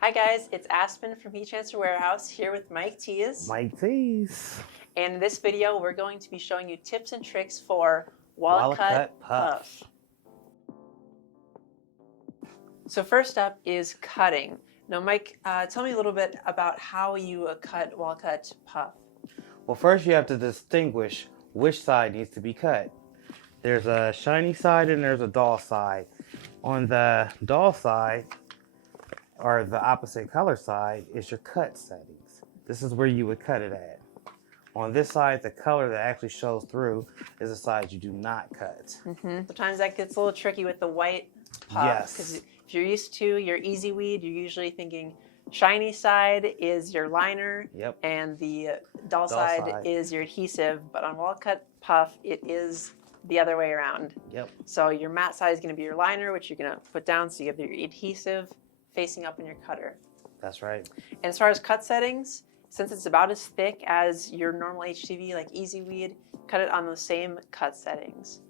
Hi guys, it's Aspen from Heat Transfer Warehouse here with Mike Tees. Mike Tees. And in this video, we're going to be showing you tips and tricks for WALAKut Puff. So first up is cutting. Now Mike, tell me a little bit about how you cut WALAKut Puff. Well, first you have to distinguish which side needs to be cut. There's a shiny side and there's a dull side. On the dull side, or the opposite color side, is your cut settings. This is where you would cut it at. On this side, the color that actually shows through is the side you do not cut. Sometimes that gets a little tricky with the white puff. Yes. Because if you're used to your easy weed, you're usually thinking shiny side is your liner, Yep. and the dull side is your adhesive. But on WALAKut Puff, it is the other way around. Yep. So your matte side is going to be your liner, which you're going to put down so you have your adhesive facing up in your cutter. That's right. And as far as cut settings, since it's about as thick as your normal HTV, like Easy Weed, cut it on the same cut settings.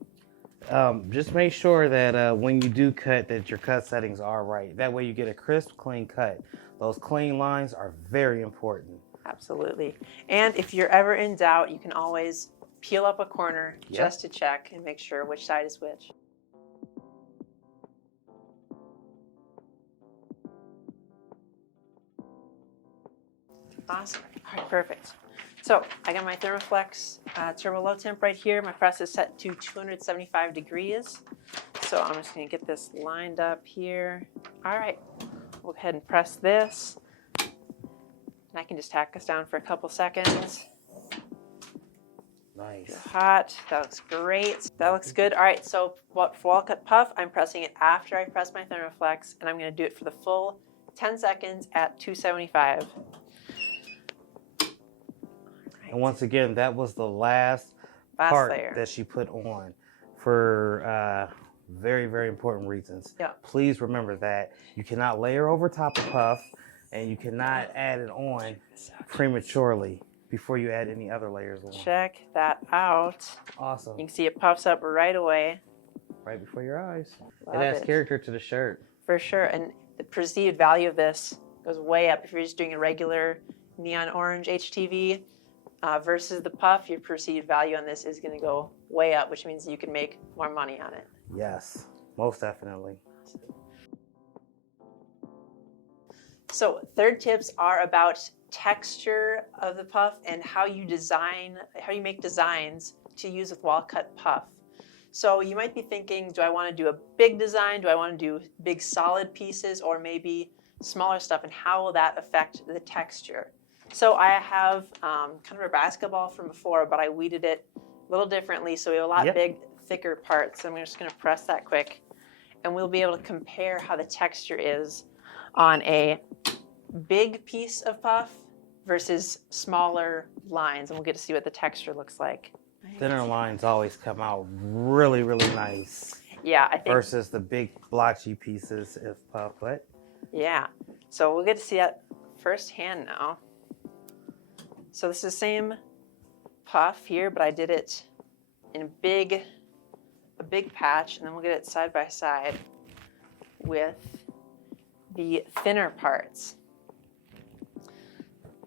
Just make sure that when you do cut, that your cut settings are right. That way you get a crisp, clean cut. Those clean lines are very important. Absolutely. And if you're ever in doubt, you can always peel up a corner just to check and make sure which side is which. Awesome. All right, perfect. So I got my Thermoflex turbo low temp right here. My press is set to 275 degrees. So I'm just going to get this lined up here. All right, we'll go ahead and press this. And I can just tack this down for a couple seconds. Nice. Hot. That looks great. That looks good. All right, so for WALAKut Puff, I'm pressing it after I press my Thermoflex, and I'm going to do it for the full 10 seconds at 275. And once again, that was the last part layer that she put on for very, very important reasons. Yeah. Please remember that you cannot layer over top of puff, and you cannot add it on prematurely before you add any other layers on. Check that out. Awesome. You can see it puffs up right away. Right before your eyes. Love it adds character to the shirt. For sure. And the perceived value of this goes way up. If you're just doing a regular neon orange HTV versus the puff, your perceived value on this is going to go way up, which means you can make more money on it. Yes, most definitely. So third tips are about texture of the puff and how you make designs to use with WALAKut Puff. So you might be thinking, do I want to do a big design? Do I want to do big solid pieces, or maybe smaller stuff? And how will that affect the texture? So I have kind of a basketball from before, but I weeded it a little differently. So we have a lot big, thicker parts. So I'm just going to press that quick, and we'll be able to compare how the texture is on a big piece of puff versus smaller lines, and we'll get to see what the texture looks like. Thinner lines always come out really, really nice. Yeah, I think. Versus the big blotchy pieces of puff, but. Yeah, so we'll get to see that firsthand now. So this is the same puff here, but I did it in a big patch, and then we'll get it side by side with the thinner parts.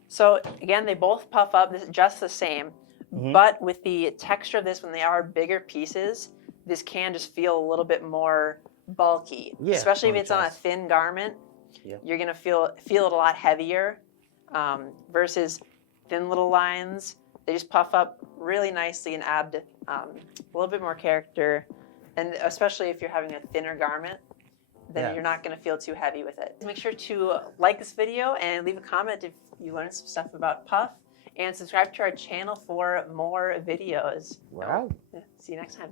So again, they both puff up just the same, but with the texture of this, when they are bigger pieces, this can just feel a little bit more bulky. Yeah, especially if it's on a thin garment, you're gonna feel it a lot heavier versus thin little lines. They just puff up really nicely and add a little bit more character, and especially if you're having a thinner garment, then you're not going to feel too heavy with it. Make sure to like this video and leave a comment if you learned some stuff about Puff, and subscribe to our channel for more videos. Wow. See you next time.